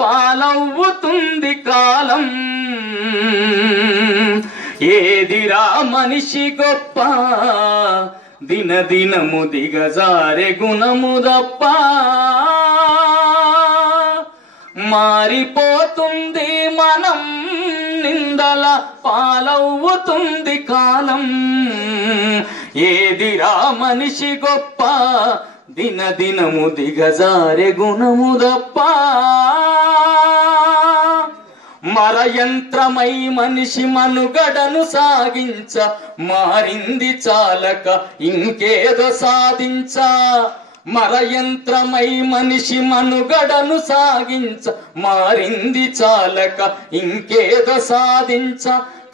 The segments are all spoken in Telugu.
పాలవుతుంది కాలం ఏదిరా మనిషి గొప్ప దినదినము దిగజారే గుణము దప్ప మారిపోతుంది మనం నిందల పాలవుతుంది కాలం ఏదిరా మనిషి గొప్ప దినదినము దిగజారే గుణము దప్ప మరయంత్రమై మనిషి మనుగడను సాగించ మారింది చాలక ఇంకేదో సాధించ మరయంత్రమై మనిషి మనుగడను సాగించ మారింది చాలక ఇంకేదో సాధించ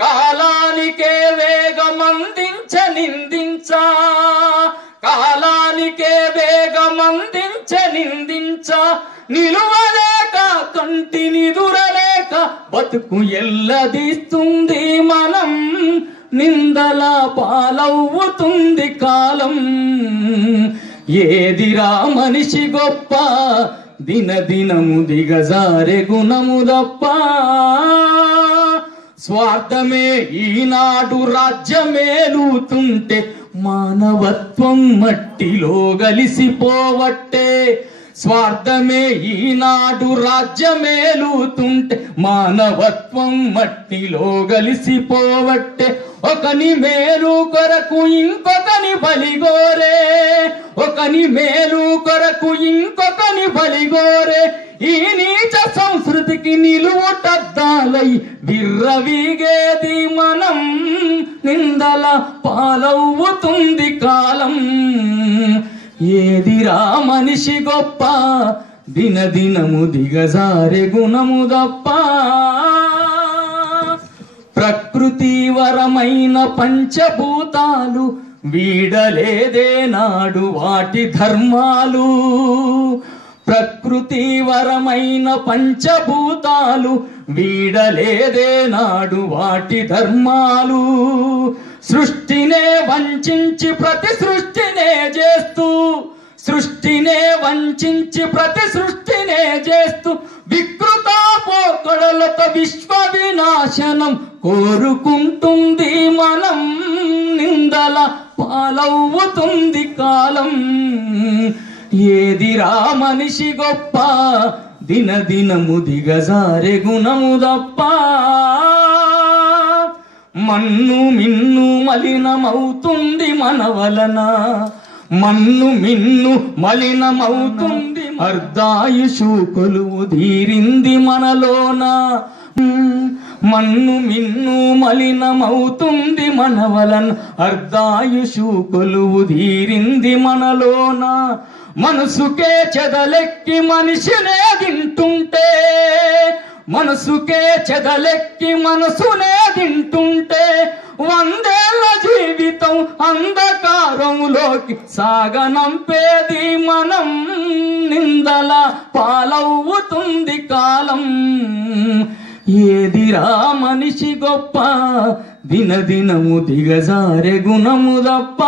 కాలానికే వేగమందించ నిందించ కాలానికే వేగమందించ నిందించ నిలువలేక కంటి నిదురలేక బతుకు ఎల్లదీస్తుంది మనం నిందల పాలవుతుంది కాలం ఏదిరా మనిషి గొప్ప దినదినము దిగజారే గుణము దప్ప స్వార్థమే ఈనాడు రాజ్యమేలుతుంటే మానవత్వం మట్టిలో గలిసిపోవట్టే స్వార్థమే ఈనాడు రాజ్యమేలుతుంటే మానవత్వం మట్టిలో గలిసిపోవట్టే ఒకని మేలు కొరకు ఇంకొకని బలిగోరే ఒకని మేలు కొరకు ఇంకొకని బలిగోరే ఈ నీచ సంస్కృతికి నిలువుటద్దాలై విర్రవీగేది మనం నిందల పాలవుతుంది కాలం ఏదిరా మనిషి గొప్ప దినదినము దిగజారే గుణము దప్ప ప్రకృతి వరమైన పంచభూతాలు వీడలేదే నాడు వాటి ధర్మాలు ప్రకృతి వరమైన పంచభూతాలు వీడలేదే నాడు వాటి ధర్మాలు సృష్టినే వంచించి ప్రతి సృష్టినే చేస్తూ సృష్టినే వంచించి ప్రతి సృష్టినే చేస్తూ వికృత పోకడలతో విశ్వ వినాశనం కోరుకుంటుంది మనం నిందల పాలవుతుంది కాలం ఏదిరా మనిషి గొప్ప దినదినము దిగజారే గుణము దప్ప మన్ను మిన్ను మలినమవుతుంది మన వలన మన్ను మిన్ను మలినమవుతుంది అర్ధాయుషు కొలువు తీరింది మనలోన మన్ను మిన్ను మలినమవుతుంది మన వలన అర్ధాయుషు కొలువు తీరింది మనలోన మనసుకే చెదలెక్కి మనిషినే తింటుంటే మనసుకే చెదలెక్కి మనసునే తింటుంటే వందేళ్ల జీవితం అంధకారంలోకి సాగనంపేది మనం నిందల పాలవుతుంది కాలం ఏదిరా మనిషి గొప్ప దినదినము దిగజారే గుణము దప్ప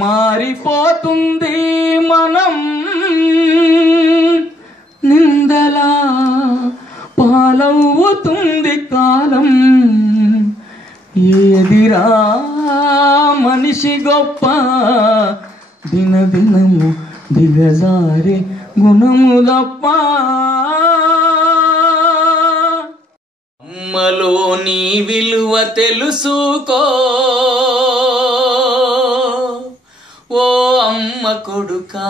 మారిపోతుంది మనం నిందల పాలవుతుంది కాలం ఏదిరా మనిషి గొప్ప దినదినము దిగజారే గుణము దప్ప అమ్మలో నీ విలువ తెలుసుకో ఓ అమ్మ కొడుకా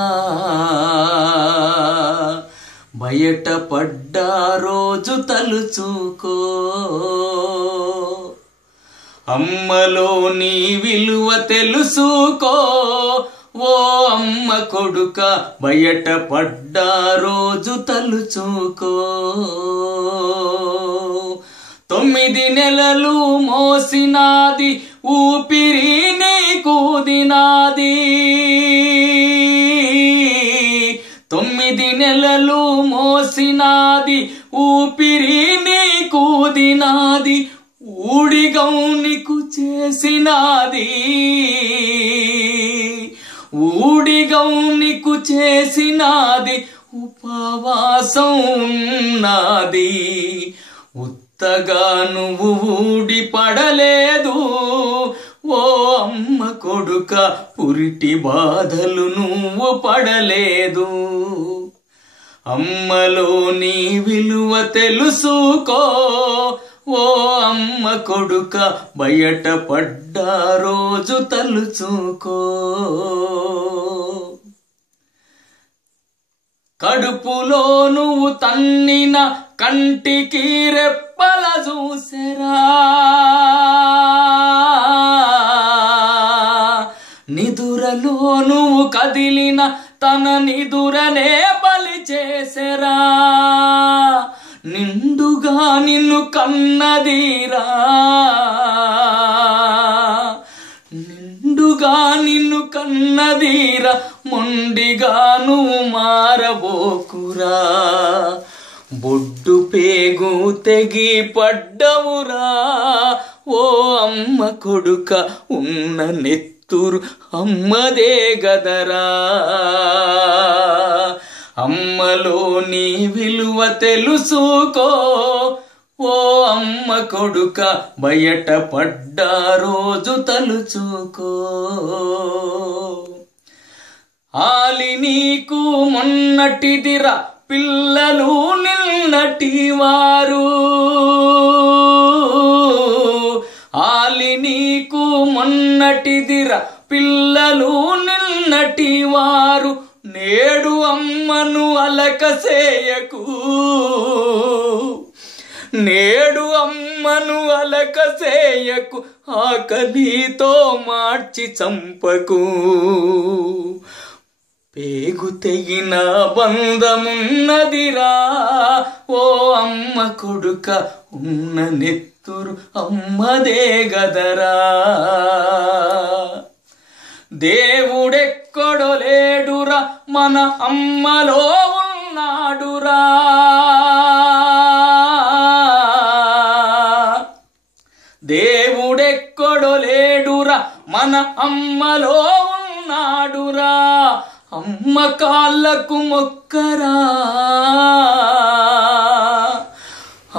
బయట పడ్డా రోజు తలుచుకో అమ్మలో నీ విలువ తెలుసుకో ఓ అమ్మ కొడుక బయట పడ్డా రోజు తలుచుకో 9 నెలలు మోసినాది ఊపిరి నీకూదినాది 9 నెలలు మోసినాది ఊపిరి నీకూదినాది ఊడిగౌనికు చేసినాది ఊడిగౌనికు చేసినాది ఉపవాసం ఉన్నది. ఉత్తగా నువ్వు ఊడి పడలేదు ఓ అమ్మ కొడుక, పురిటి బాధలు నువ్వు పడలేదు. అమ్మలో నీ విలువ తెలుసుకో ఓ అమ్మ కొడుక, బయట పడ్డా రోజు తలుచుకో. కడుపులో నువ్వు తన్నిన కంటికి రెప్పల చూసెరా, నిదురలో నువ్వు కదిలిన తన నిదురనే బలి చేసెరా. నిండుగా నిన్ను కన్నదీరా, నిండుగా నిన్ను కన్నదీరా, మొండిగా నువ్వు మారబోకురా. బొడ్డు పేగు తెగి పడ్డవురా ఓ అమ్మ కొడుక, ఉన్న నెత్తురు అమ్మదే గదరా. అమ్మలో నీ విలువ తెలుసుకో ఓ అమ్మ కొడుక, బయట పడ్డా రోజు తలుచుకో. ఆలి నీకు మొన్నటిదిరా, పిల్లలు నిన్నటి వారు. ఆలి నీకు మొన్నటిదిరా, పిల్లలు నిన్నటి వారు. నేడు అమ్మను అలకసేయకు, నేడు అమ్మను అలకసేయకు, ఆకలితో మార్చి చంపకు. పేగు తెగిన బంధమున్నదిరా ఓ అమ్మ కొడుక, ఉన్న నెత్తురు అమ్మదే గదరా. దేవుడెక్కడో లేడురా, మన అమ్మలో ఉన్నాడురా. దేవుడెక్కడో లేడురా, మన అమ్మలో ఉన్నాడురా. అమ్మ కాళ్ళకు మొక్కరా,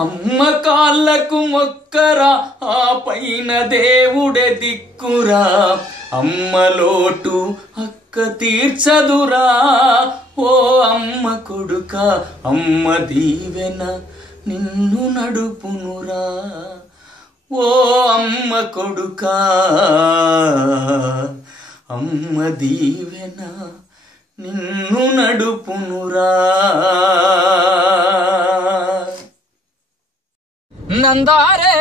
అమ్మ కాళ్ళకు మొక్కరా, ఆ పైన దేవుడే దిక్కురా. అమ్మ లోటు అక్క తీర్చదురా ఓ అమ్మ కొడుక, అమ్మ దీవెన నిన్ను నడుపునురా. ఓ అమ్మ కొడుక, అమ్మ దీవెన నిన్ను నడుపునురా. నందారే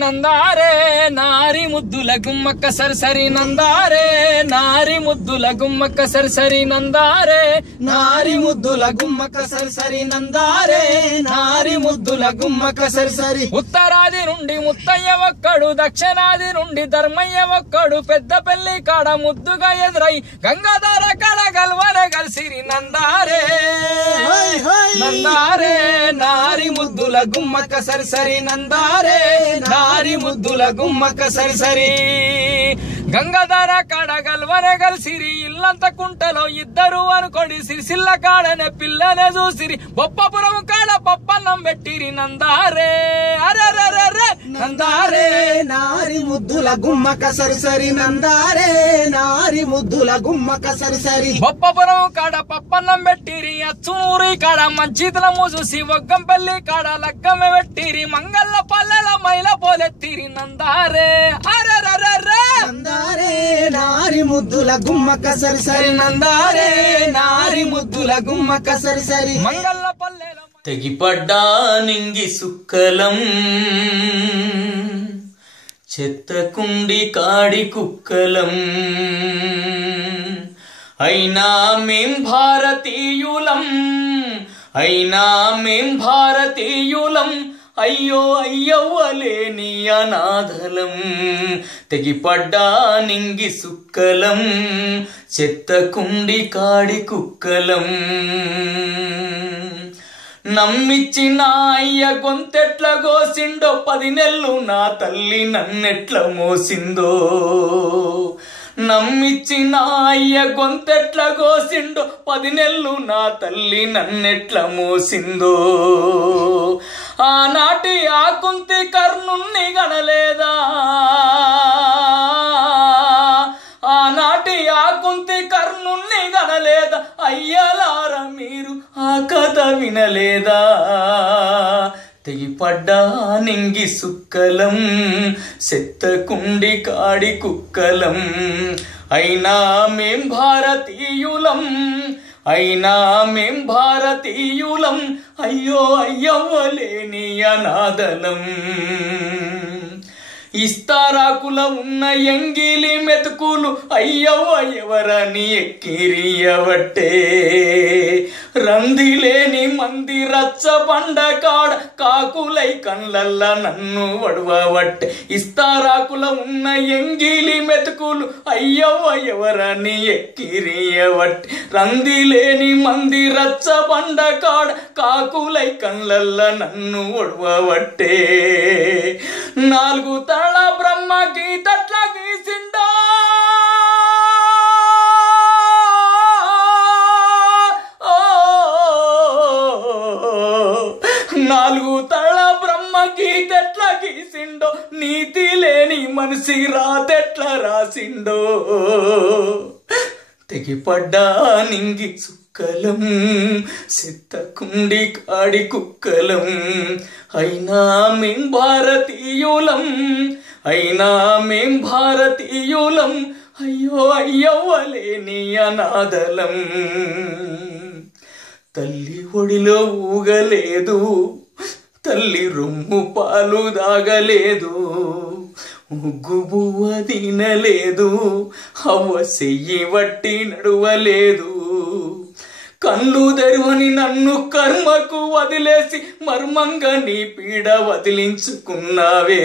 నందారే నారి ముద్దుల గుమ్మక్క సరిసరి, నందారే నారి ముద్దుల గుమ్మక్క సరిసరి, నందారే నారి ముద్దుల గుమ్మక్క సరిసరి, నందారే నారి ముద్దుల గుమ్మక్క సరిసరి. ఉత్తరాది నుండి ముత్తయ్య ఒక్కడు, దక్షిణాది నుండి ధర్మయ్య ఒక్కడు. పెద్ద పెళ్లి కాడ ముద్దుగా ఎదురై గంగాధార కాడ గల్వన కలిసిరి. నందారే నందారే నారి ముద్దుల గుమ్మక్క సరిసరి, నందారే నారి ముద్దుల గుమ్మక్క సరిసరి. గంగాధార కాడ గల్వన కలిసిరి, ఇల్లంత కుంటలో ఇద్దరు అనుకోడి. సిరిసిల్ల కాడనే పిల్లనే చూసిరి, బొప్పపురం కాడ పప్పన్నం పెట్టిరి. నందారే అరే నందారే నారి ముద్దుల గుమ్మక్క సరిసరి, నందారే నారి ముద్దుల గుమ్మక్క సరిసరి. బొప్పపురం కాడ పప్పన్నం పెట్టిరి, అచ్చునూరి కాడ మంచితనము చూసి ఒగ్గంపల్లి కాడ లగ్గమే పెట్టిరి. మంగళ పల్లెల మైల పోలెత్తిరి. నందారే అరే నందారే నారి ముద్దుల గుమ్మక్క సరిసరి, నందారే నారి ముద్దుల గుమ్మక్క సరిసరి. మంగళ పల్లెల తెగిపడ్డా నింగి సుక్కలం, చెత్తకుండి కాడి కుక్కలం. అయినా మేం భారతీయులం, అయినా మేం భారతీయులం. అయ్యో అయ్యవ్వలేని అనాథలం. తెగిపడ్డా నింగి సుక్కలం, చెత్తకుండి కాడి కుక్కలం. నమ్మిచ్చిన అయ్య గొంతెట్ల గోసిండో, 10 నెలలు నా తల్లి నన్నెట్ల మోసిందో. నమ్మిచ్చిన అయ్య గొంతెట్ల గోసిండో 10 నెలలు నా తల్లి నన్నెట్ల మోసిందో ఆనాటి ఆ కుంతి కర్ణుణ్ణి గణలేదా ఆనాటి ఆ కుంతి కర్ణుణ్ణి గణలేదా అయ్యలారా మీరు ఆ కథ వినలేదా తెగిపడ్డా నింగి సుక్కలం సెత్తకుండి కాడి కుక్కలం అయినా మేం భారతీయులం అయినా మేం భారతీయులం అయ్యో అయ్యవ్వలేని అనాథలం ఇస్తారాకుల ఉన్న ఎంగిలి మెతుకులు అయ్యవ్వ ఎవరని ఎక్కిరియవట్టే రందిలేని మంది రచ్చ బండ కాడ కాకులై కళ్ళల్ల నన్ను వడవవట్టే ఇస్తారాకుల ఉన్న ఎంగిలి మెతుకులు అయ్యవ్వ ఎవరని ఎక్కిరియవట్టే రందిలేని మంది రచ్చ బండ కాడ కాకులై కళ్ళల్ల నన్ను వడవవట్టే 4 తల బ్రహ్మ గీతట్ల గీసిండా 4 తల బ్రహ్మ గీతెట్ల గీసిండో నీతి లేని మనిషి రాతెట్ల రాసిండో తెగిపడ్డా నింగి సుక్కలం సిత్తకుండి కాడి కుక్కలం అయినా మేం భారతీయులం అయినా మేం భారతీయులం అయ్యో అయ్యవ్వలేని అనాథలం తల్లి ఒడిలో ఊగలేదు తల్లి రొమ్ము పాలు దాగలేదు ముగ్గు బువ్వ తినలేదు అవ్వ చెయ్యి వట్టి నడువలేదు కళ్ళు తెరువని నన్ను కర్మకు వదిలేసి మర్మంగా నీ పీడ వదిలించుకున్నావే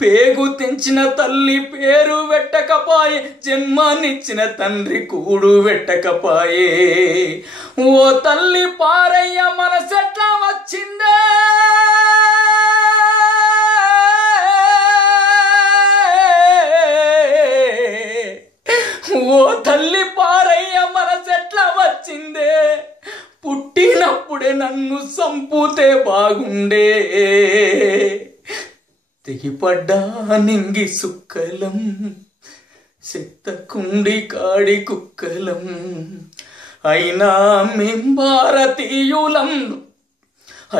పేగు తెంచిన తల్లి పేరు వెట్టకపాయే జన్మానిచ్చిన తండ్రి కూడు వెట్టకపాయే ఓ తల్లి పారయ్య మనసెట్ల వచ్చిందే ఓ తల్లి పారయ్య మనసెట్ల వచ్చిందే పుట్టినప్పుడే నన్ను సంపుతే బాగుండే తెగిపడ్డా నింగి సుక్కలం సెత్తకుండి కాడి కుక్కలం అయినా మేం భారతీయులం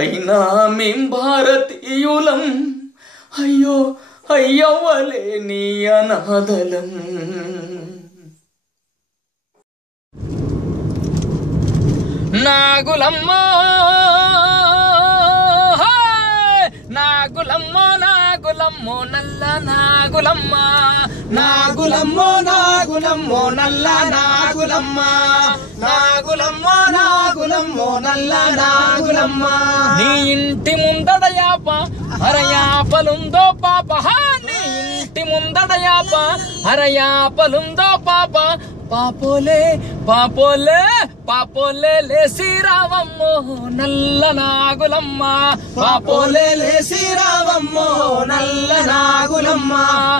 అయినా మేం భారతీయులం అయ్యో అయ్యవ్వలేని అనాథలం నాగులమ్మ నాగులమ్మ నాగులమ్మో నల్ల నాగులమ్మ నాగులమ్మో నాగులమ్మో నల్ల నాగులమ్మ నాగులమ్మో నాగులమ్మో నల్ల నాగులమ్మ నీ ఇంటి ముందడ యాప అరయాపలుందో పాప నీ ఇంటి ముందడ యాప అరయాపలుందో పాప పాపోలే పాపోలే పాపోలే లేసి రావమ్మో నల్ల నాగులమ్మ పాపోలే లేసి రావమ్మో నల్ల నాగులమ్మ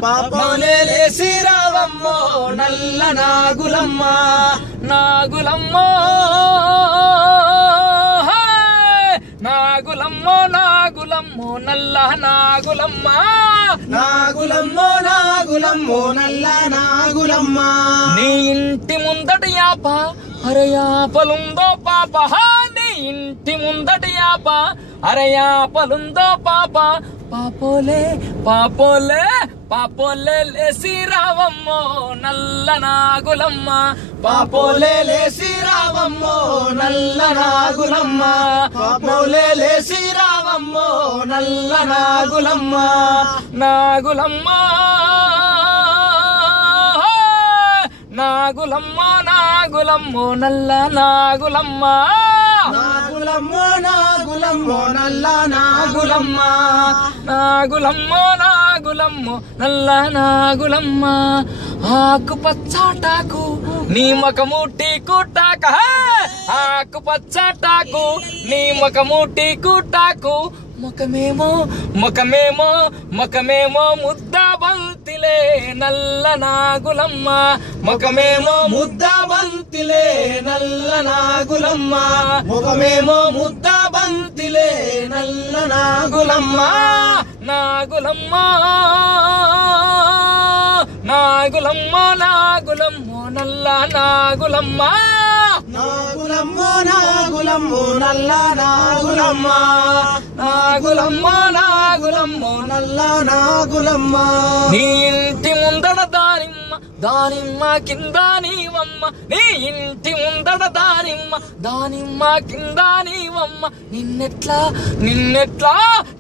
పాపోలే లేసి రావమ్మో నల్ల నాగులమ్మ నాగులమ్మ నాగులమ్మో నాగులమ్మో నల్ల నాగులమ్మ నాగులమ్మో నాగులమ్మో నల్ల నాగులమ్మ నీ ఇంటి ముందటి యాప అరయాపలుందో పాప నీ ఇంటి ముందటి యాప అరయాపలుందో పాప పాపోలే పాపోలే పాపోలే లేసి రావమ్మో నల్ల నాగులమ్మ పాపోలే లేసి రావమ్మో నల్ల నాగులమ్మ పాపోలే లేసి రావమ్మో నల్ల నాగులమ్మ నాగులమ్మ నాగులమ్మ నాగులమ్మో నల్ల నాగులమ్మ నాగులమ్మో నాగులమ్మో నల్ల నాగులమ్మ నాగులమ్మో నాగులమ్మో నల్ల నాగులమ్మ ఆకు పచ్చాటాకు నీ ముఖముట్టి కుట్టాక ఆకు పచ్చాటాకు నీ ముఖముట్టి కుట్టాకు ముఖమేమో ముఖమేమో ముఖమేమో ముద్ద బంతిలే బంతిలే నల్ల నాగులమ్మ ముఖమేమో ముద్ద బంతిలే నల్ల నాగులమ్మ ముఖమేమో ముద్ద బంతిలే నల్ల నాగులమ్మ నాగులమ్మ నాగులమ్మ నాగులమ్మ నల్ల నాగులమ్మ నాగులమ్మో నాగులమ్మో నల్ల నాగులమ్మ నాగులమ్మ నాగులమ్మో నల్ల నాగులమ్మ నీ ఇంటి ముందడ దానిమ్మ కింద నీవమ్మ నీ ఇంటి ముందడ దానిమ్మ కింద నీవమ్మ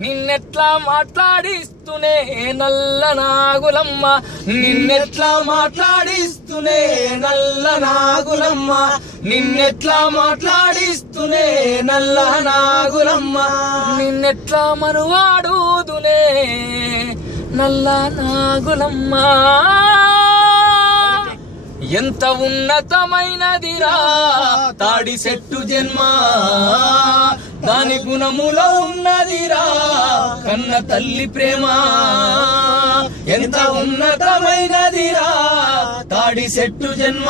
నిన్నెట్లా మాట్లాడిస్తూనే నల్ల నాగులమ్మ నిన్నెట్లా మాట్లాడిస్తూనే నల్ల నాగులమ్మ నిన్నెట్లా మాట్లాడిస్తూనే నల్ల నాగులమ్మ నిన్నెట్లా మరువాడుదునే నల్ల నాగులమ్మ ఎంత ఉన్నతమైనదిరా తాడి చెట్టు జన్మ దాని గుణములో ఉన్నదిరా కన్న తల్లి ప్రేమ ఎంత ఉన్నతమైనదిరా తాడి చెట్టు జన్మ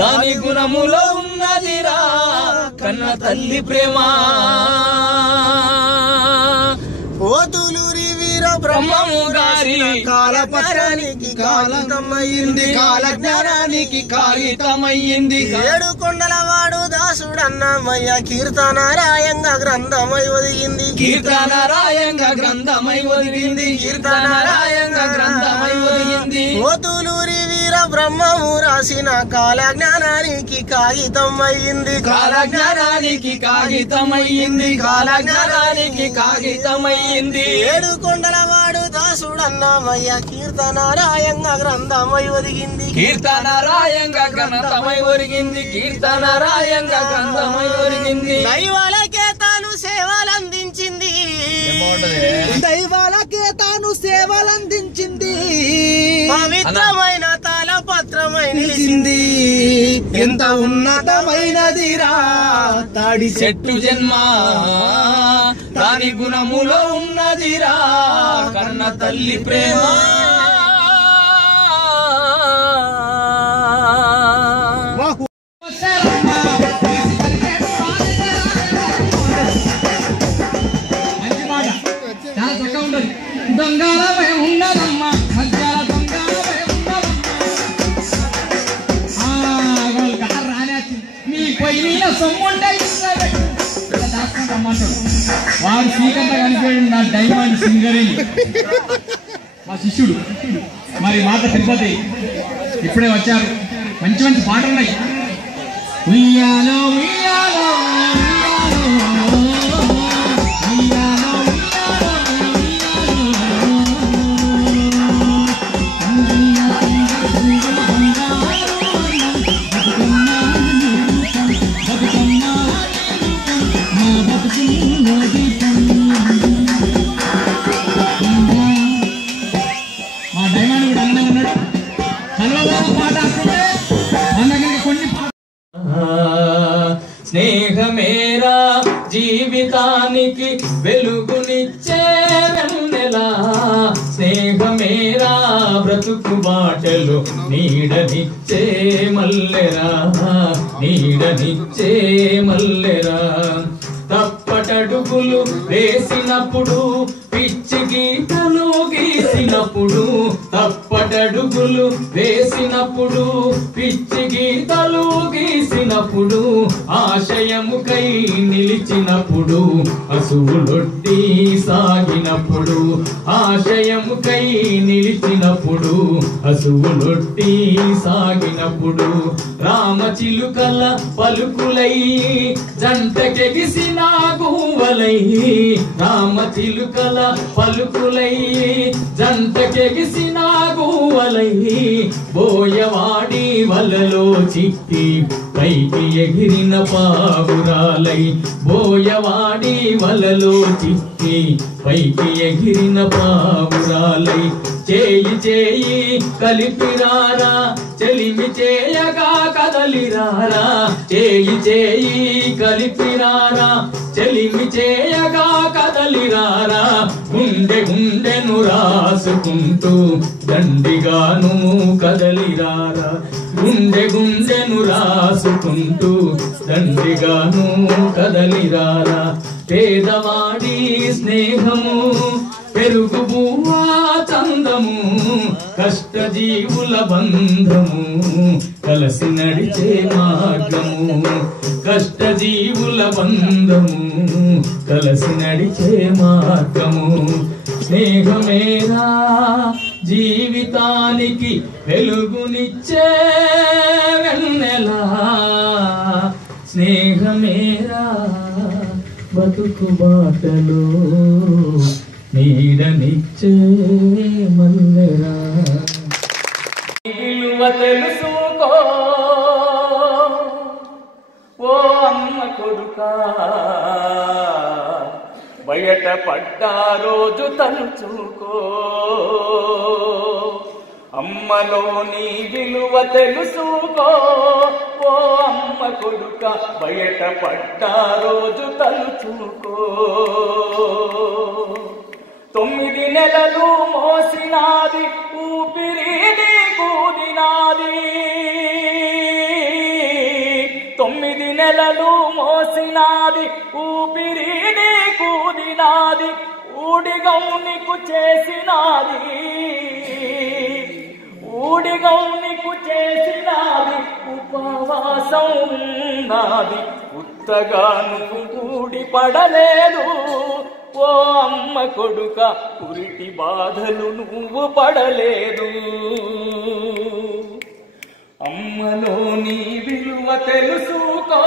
దాని గుణములో ఉన్నదిరా కన్న తల్లి ప్రేమ ఓతులూరి వీర బ్రహ్మము గారి కాలపత్రానికి కాగితమయ్యింది కాలజ్ఞానానికి కాగితమయ్యింది ఏడు కొండలవాడు దాసుడన్నమయ్య కీర్తనారాయంగా గ్రంథమై ఒదిగింది కీర్తనారాయంగా గ్రంథమై ఒదిగింది కీర్తనారాయంగా గ్రంథమై ఒదిగింది ఓతులూరి వీర బ్రహ్మము రాసిన కాలజ్ఞానానికి కాగితం అయ్యింది కాలజ్ఞానానికి కాగితమయ్యింది కాలజ్ఞానానికి కాగితమయ్యింది ఏడు కొండలవాడు దాసుడన్నమయ్య కీర్తనారాయంగా గ్రంథమై ఒదిగింది కీర్తనారాయంగా గ్రంథమై ఒరిగింది కీర్తనారాయంగా గ్రంథమై ఒరిగింది దైవాలకే తాను సేవలందించింది దైవాలకే తాను సేవలందించింది పవిత్రమైన తాళపత్రమై నిలిచింది ఎంత ఉన్నతమైనదిరా తాడి చెట్టు జన్మ దాని గుణములో ఉన్నదిరా కన్న తల్లి ప్రేమ దొంగలవే ఉండదమ్మా మధ్యాల దొంగలవే ఉండదమ్మా రానేసి మీ పొయ్యిల సొమ్ముంటే దాచుకుంటామంటాడు వాడు శ్రీకంత కనిపోయాడు నా డైమండ్ సింగర్ మా శిష్యుడు మరి మాట తిరుపతి ఇప్పుడే వచ్చారు మంచి మంచి పాటలు ఉన్నాయి ఉయ్యాలో ఉయ్యాలో మా డైమండ్ కూడా అందంగా ఉన్నాడు చదవబోయే పాట అంటుంటే మన దగ్గర కొన్ని స్నేహమేరా జీవితానికి వెలుగునిచ్చే వెన్నెల స్నేహమేరా బ్రతుకు బాటలు నీడనిచ్చే మల్లెరా నీడనిచ్చే మల్లెరా తప్పటడుగులు వేసినప్పుడు పిచ్చి గీతలు గీసినప్పుడు తప్పటడుగులు వేసినప్పుడు పిచ్చి గీతలు గీసినప్పుడు ఆశయముకై నిలిచినప్పుడు అసువులొడ్డి సాగినప్పుడు ఆశయముకై నిలిచినప్పుడు అసువులొడ్డి సాగినప్పుడు రామచిలుకల పలుకులై జంటకెగిసిన గువ్వలై రామచిలుకల పలుకులై జంటకెగిసిన గువ్వలై బోయవాడి వలలో చిక్కి పైకి ఎగిరిన పావురాలై బోయవాడి వలలో చిక్కి పైకి ఎగిరిన పావురాలై చేయి చేయి కలిపిరారా చెలిమి చేయగా కదలిరారా చేయి చేయి కలిపిరారా చెలిమి చేయగా కదలిరారా గుండె గుండెను రాసుకుంటూ దండిగాను కదలిరారా గుండె గుండెను రాసుకుంటూ దండిగాను కదలిరారా పేదవాడి స్నేహము పెరుగు బువ్వా చందము కష్టజీవుల బంధము కలిసి నడిచే మార్గము కష్టజీవుల బంధము కలిసి నడిచే మార్గము స్నేహమేరా జీవితానికి వెలుగునిచ్చే వెన్నెలా స్నేహమేరా బతుకు బాటలో నీడనిచ్చే మల్లెరా విలువ తెలుసుకో ఓ అమ్మ కొడుకా బయట పడ్డా రోజు తలుచుకో అమ్మలోని విలువ తెలుసుకో ఓ అమ్మ కొడుక బయట పడ్డా రోజు తలుచుకో 9 నెలలు మోసినాది ఊపిరి నీకూదినాది 9 నెలలు మోసినాది ఊపిరి నీకూదినాది ఊడిగౌనికు చేసినాది ఊడిగౌనికు చేసినాది ఉపవాసం నాది ఉత్తగానుకు ఊడి పడలేదు ఓ అమ్మ కొడుక పురిటి బాధలు నువ్వు పడలేదు అమ్మలోని విలువ తెలుసుకో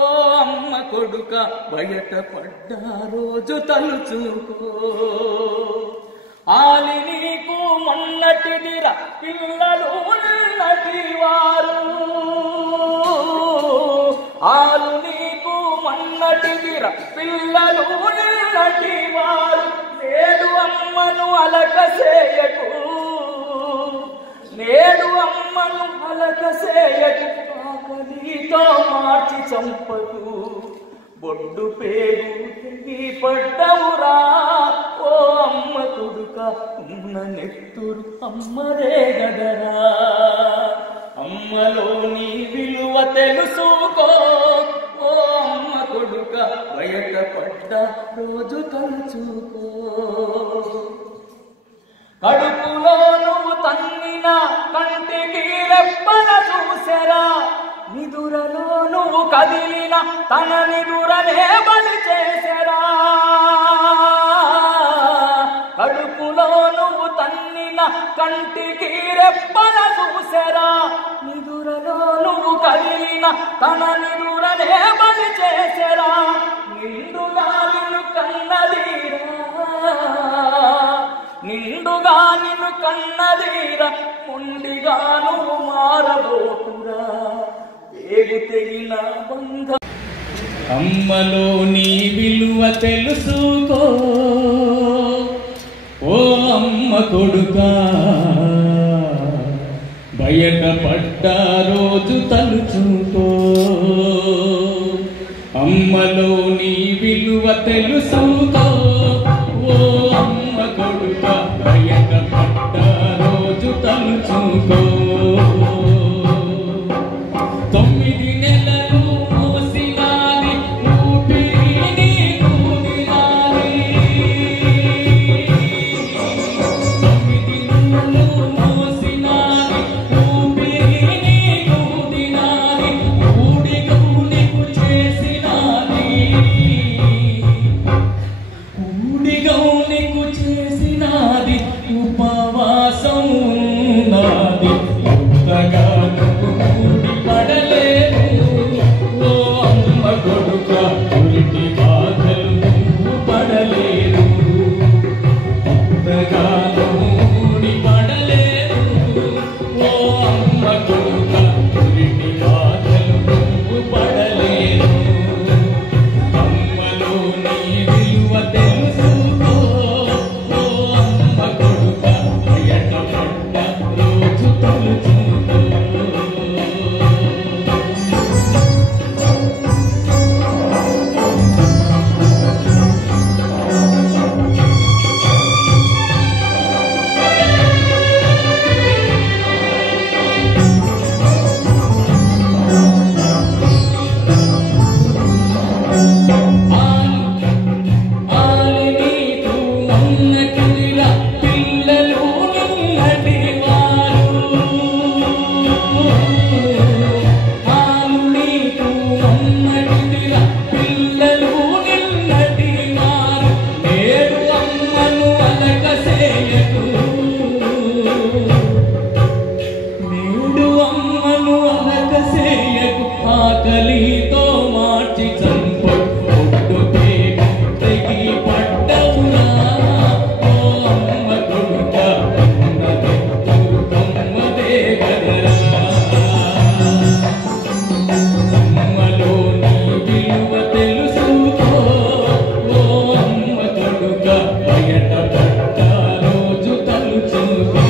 ఓ అమ్మ కొడుక బయట పడ్డా రోజు తలుచుకో ఆలి నీకు మొన్నటిదిరా పిల్లలు ఉన్నటివారు ఆలు నీకు మొన్నటిదిరా పిల్లలు ఉన్నటివారు నేడు అమ్మను అలకసేయకు నేడు అమ్మను అలకసేయకు ఆకలితో మార్చి చంపకు బొడ్డు పేరు తెగి పడ్డవురా ఓ అమ్మ కొడుక ఉన్న నెత్తురు అమ్మరే గదరా అమ్మలోని విలువ తెలుసుకో ఓ అమ్మ కొడుక బయట పడ్డ రోజు తలుచుకో కడుపులో నువ్వు తన్నిన కంటికి రెప్పల చూసెరా నిదురలో నువ్వు కదిలిన తన నిదురనే బలి చేసెరా కడుపులో నువ్వు తన్నిన కంటికి రెప్పల చూసెరా నిదురలో నువ్వు కదిలిన తన నిదురనే బలి చేసెరా నిండుగా నిన్ను కన్నదీరా నిండుగా నిన్ను కన్నదీరా ముండిగా నువ్వు మారబోతురా ఏగు తెగిన బంధ అమ్మలోని విలువ తెలుసుకో ఓ అమ్మ కొడుకా బయట పడ్డా రోజు తలుచుకో అమ్మలోని విలువ తెలుసుకో ఓ అమ్మ కొడుకా బయట పడ్డా రోజు తలుచుకో 9 నెలలు మోసినాది ఊపిరి నీకూదినాది 9 నెలలు మోసినాది ఊపిరి నీకూదినాది ఊడిగౌనికు చేసినాది కత్తితో మార్చి చంపు పుట్టుకే తెగి పడ్డవురా ఓ అమ్మ కొడుక అమ్మదే గదరా అమ్మలో నీ విలువ తెలుసుకో ఓ అమ్మ కొడుక బయట పడ్డ రోజు తలుచుకో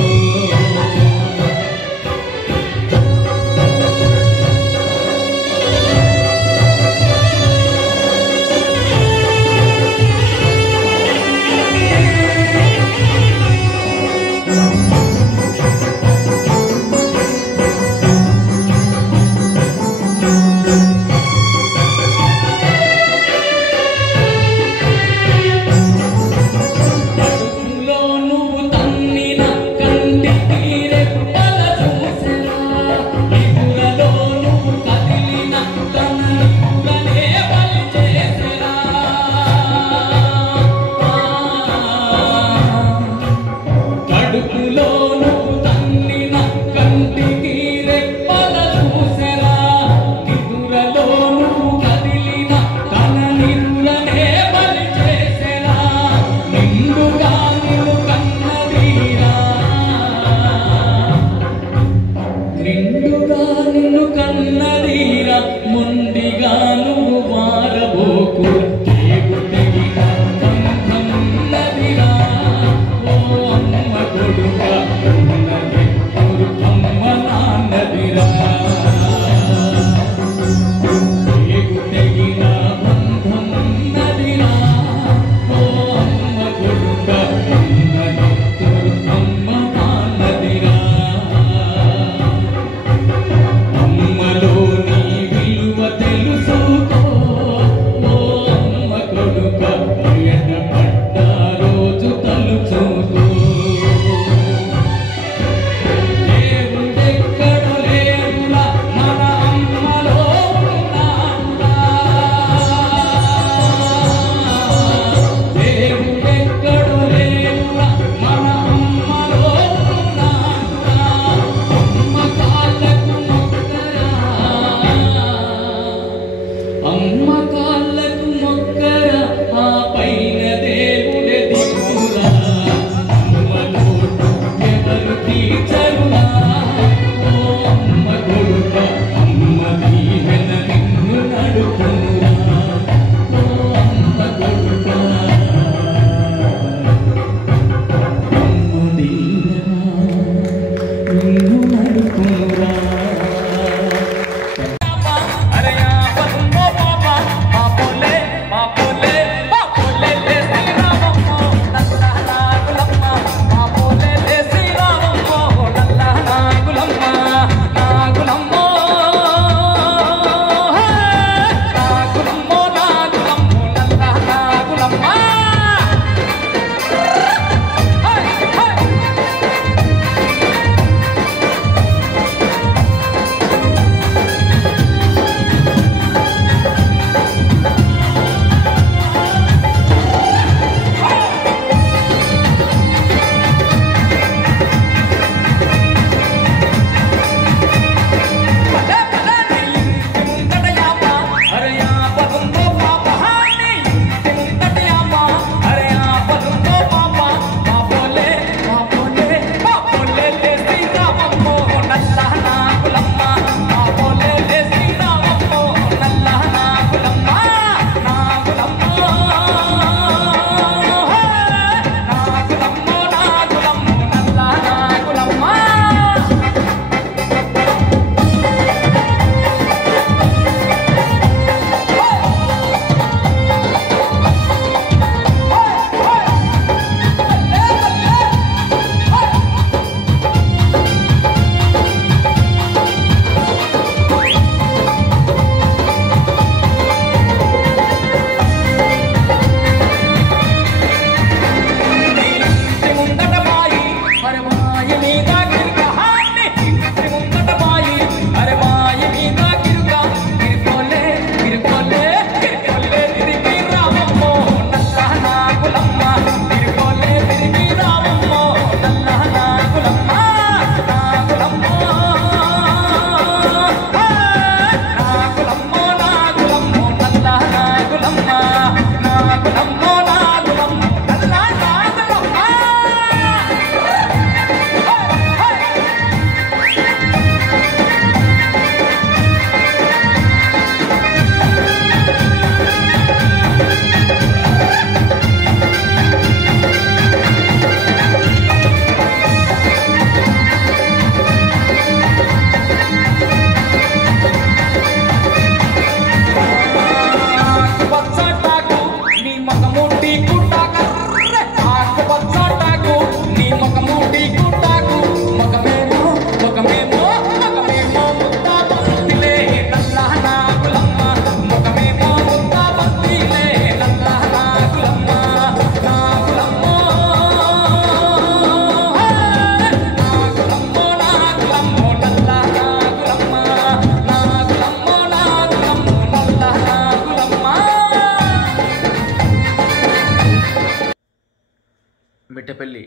రేచపల్లి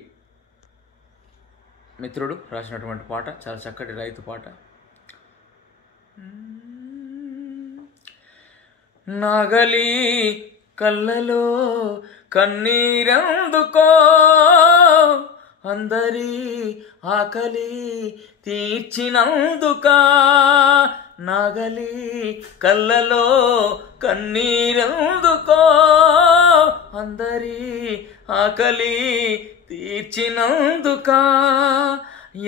మిత్రుడు రాసినటువంటి పాట, చాలా చక్కటి రైతు పాట. నాగలి కళ్ళలో కన్నీరెందుకో, అందరి ఆకలి తీర్చినందుక. నాగలి కళ్ళలో కన్నీరెందుకో, అందరి ఆకలి తీర్చినందుక.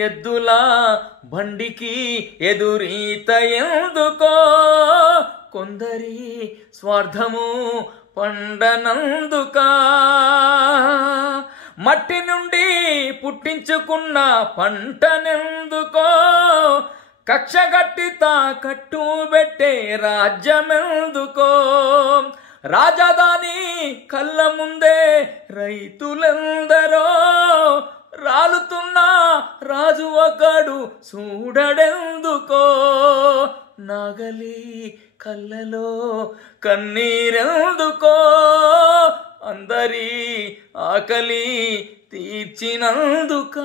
ఎద్దుల బండికి ఎదురీత ఎందుకో, కొందరి స్వార్థము పండనందుక. మట్టి నుండి పుట్టించుకున్న పంటనెందుకో, కక్షగట్టి తాకట్టు పెట్టే రాజ్యమెందుకో. రాజధాని కళ్ళ ముందే రైతులెందరో, రాలుతున్న రాజు ఒకడు చూడడెందుకో. నాగలి కళ్ళలో కన్నీరెందుకో, అందరి ఆకలి తీర్చినందుక.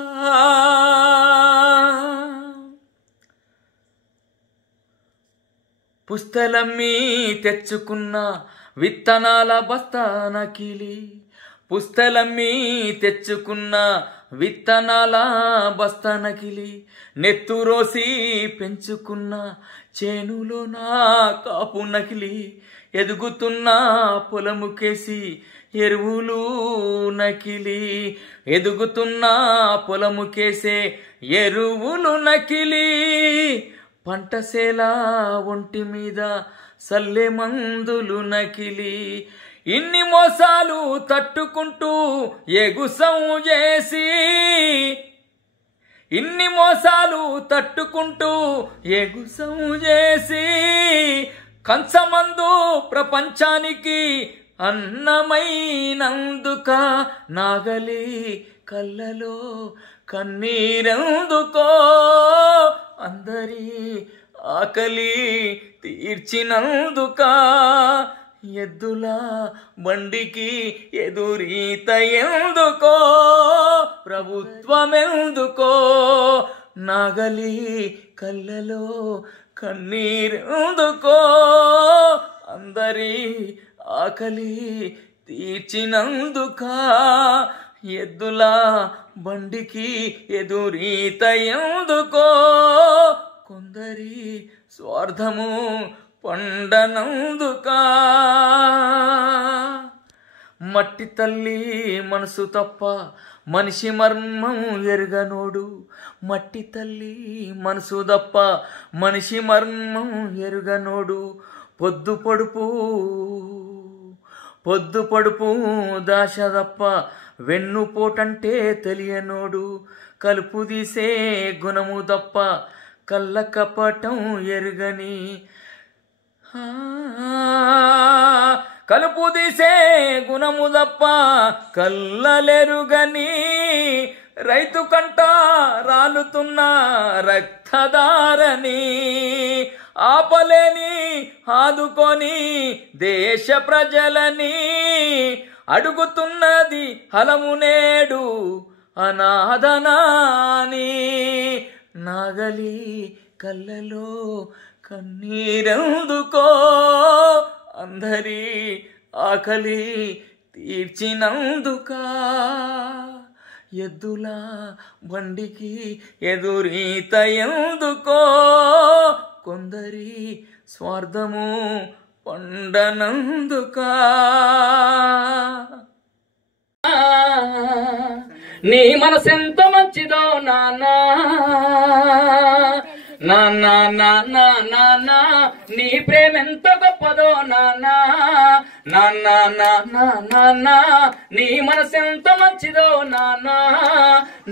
పుస్తలమ్మి తెచ్చుకున్న విత్తనాల బస్తా నకిలి, పుస్తలమ్మి తెచ్చుకున్న విత్తనాల బస్తా నకిలి. నెత్తురోసి పెంచుకున్న చేనులో నా కాపు నకిలి, ఎదుగుతున్న పొలముకేసి ఎరువులు నకిలి. ఎదుగుతున్న పొలముకేసే ఎరువులు నకిలి. పంటసేల ఒంటి మీద సల్లె మందులు నకిలి. ఇన్ని మోసాలు తట్టుకుంటూ ఎగుసం చేసి, ఇన్ని మోసాలు తట్టుకుంటూ ఎగుసం చేసి, కంచమందు ప్రపంచానికి అన్నమైనందుక. నాగలి కళ్ళలో కన్నీరెందుకో, అందరి ఆకలి తీర్చినందుక. ఎద్దుల బండికి ఎదురీత ఎందుకో, ప్రభుత్వమెందుకో. నాగలి కళ్ళలో కన్నీరెందుకో, అందరి ఆకలి తీర్చినందుక. ఎద్దుల బండికి ఎదురీత ఎందుకో, కొందరి స్వార్థము పండనందుక. మట్టి తల్లి మనసు తప్ప మనిషి మర్మం ఎరుగనోడు. మట్టి తల్లి మనసు తప్ప మనిషి మర్మం ఎరుగనోడు. పొద్దు పొడుపు దాశ తప్ప వెన్నుపోటంటే తెలియనోడు. కలుపు తీసే గుణము తప్ప కళ్ళ కపటం ఎరుగని, కలుపు తీసే గుణము తప్ప కళ్ళలెరుగని. రైతు కంట రాలుతున్న రక్తధారని ఆపలేని ఆదుకొని దేశ ప్రజలని. అడుగుతున్నది హలము నేడు అనాథనాని. నాగలి కళ్ళలో కన్నీరెందుకో, అందరి ఆకలి తీర్చినందుక. ఎద్దుల బండికి ఎదురీత ఎందుకో, కొందరి స్వార్థము పండనందుక. నీ మనసెంత మంచిదో నాన్నా, నాన్నా నాన్నా నాన్నా, నీ ప్రేమెంత గొప్పదో నాన్నా, నాన్నా నాన్నా నాన్నా, నీ మనసెంత మంచిదో నాన్నా,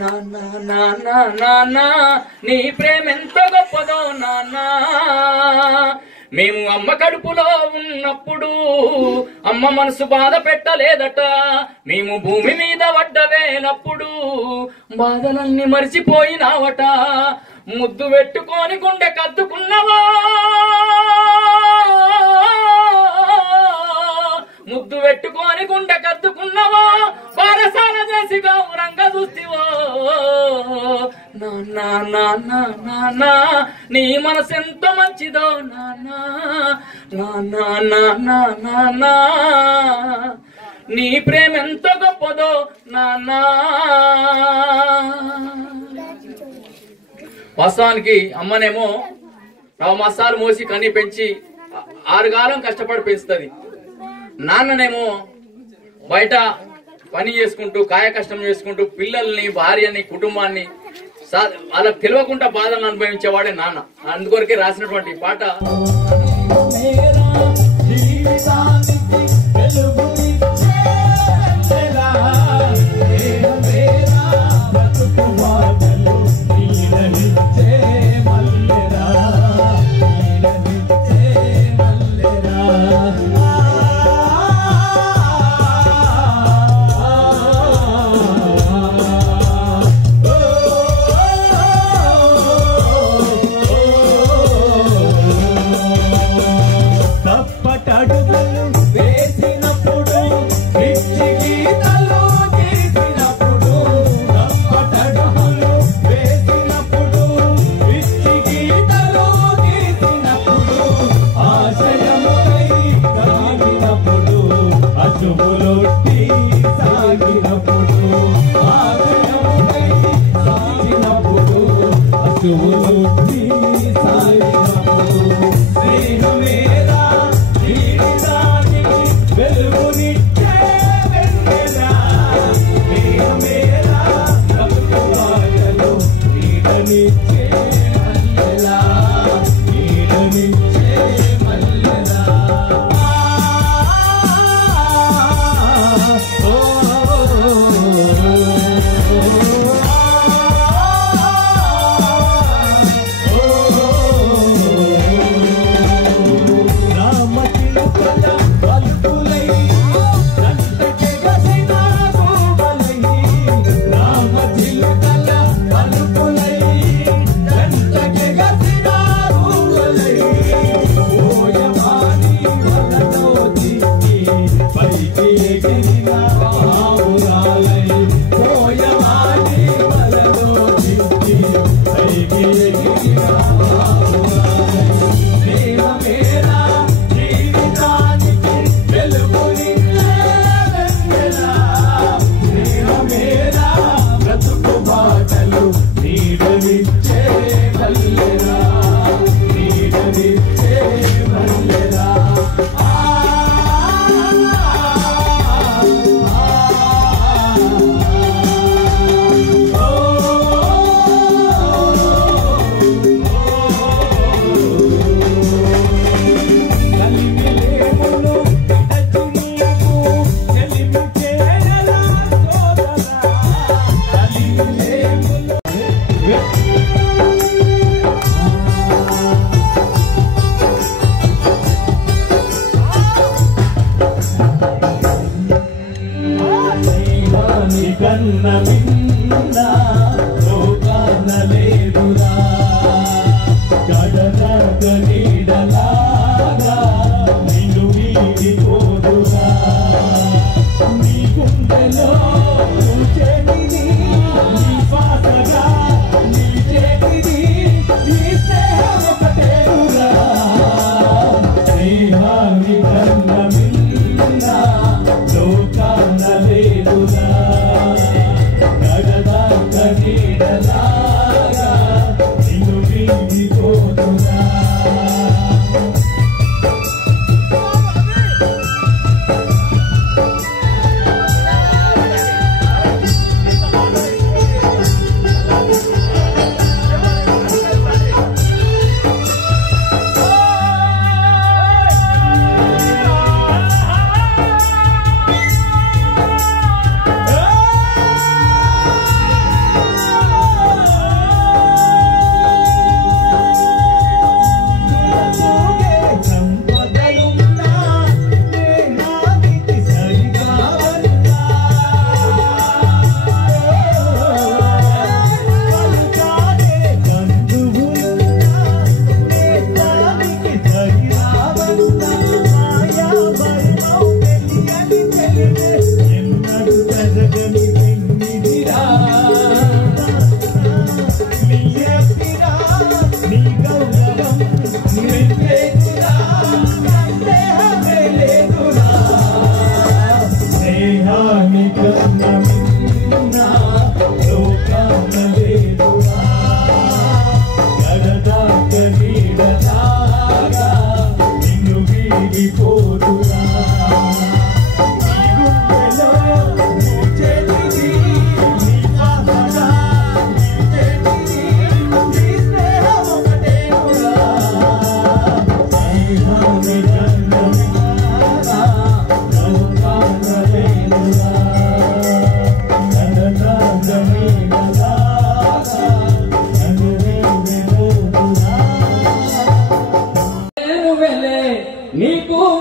నాన్నా నాన్నా నాన్నా, నీ ప్రేమెంత గొప్పదో నాన్నా. మేము అమ్మ కడుపులో ఉన్నప్పుడు అమ్మ మనసు బాధ పెట్టలేదట. మేము భూమి మీద పడ్డవేనప్పుడు బాధలన్నీ మరిచిపోయినావట. ముద్దు పెట్టుకొని గుండె కద్దుకున్నవా, ముద్దు పెట్టుకొని గుండె కద్దుకున్నవా, బారసాల చేసి గౌరంగ నాన్న నాన్న నాన్న నీ మనసెంత మంచిదో నాన్న నాన్న నాన్న నాన్న నీ ప్రేమ ఎంత గొప్పదో నాన్న. వాస్తవానికి అమ్మనేమో 9 మాసాలు మోసి కన్ని పెంచి 6 కాలం కష్టపడి పెంచుతుంది. నాన్ననేమో బయట పని చేసుకుంటూ కాయ కష్టం చేసుకుంటూ పిల్లల్ని భార్యని కుటుంబాన్ని వాళ్ళకి తెలియకుండా బాధలను అనుభవించేవాడే నాన్న. అందుకొరకే రాసినటువంటి పాట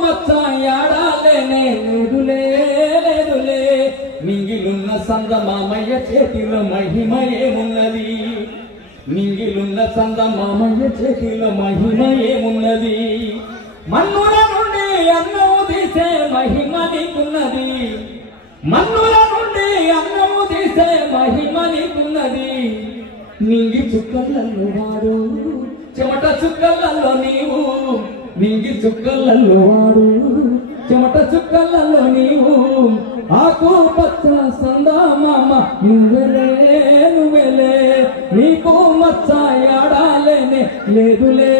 మచ్చ యాడాలేనే లేదులే లేదులే మింగిలున్న సందమామయ్య చేతిలో మహిమ ఏమున్నది మింగిలున్న సందమామయ్య చేతిలో మహిమ ఏమున్నది మన్నుల నుండి అన్నము తీసే మహిమ నీకున్నది మన్నుల నుండి అన్నము తీసే మహిమ నీకున్నది నింగి చుక్కలలో వాడు చెమట చుక్కలలో నీవు నింగి చుక్కలలో వాడు చెమట చుక్కలలో నీవు ఆకు పచ్చ సందమామ నువ్వెలే నువ్వెలే నీకు మచ్చ యాడాలేనే లేదులే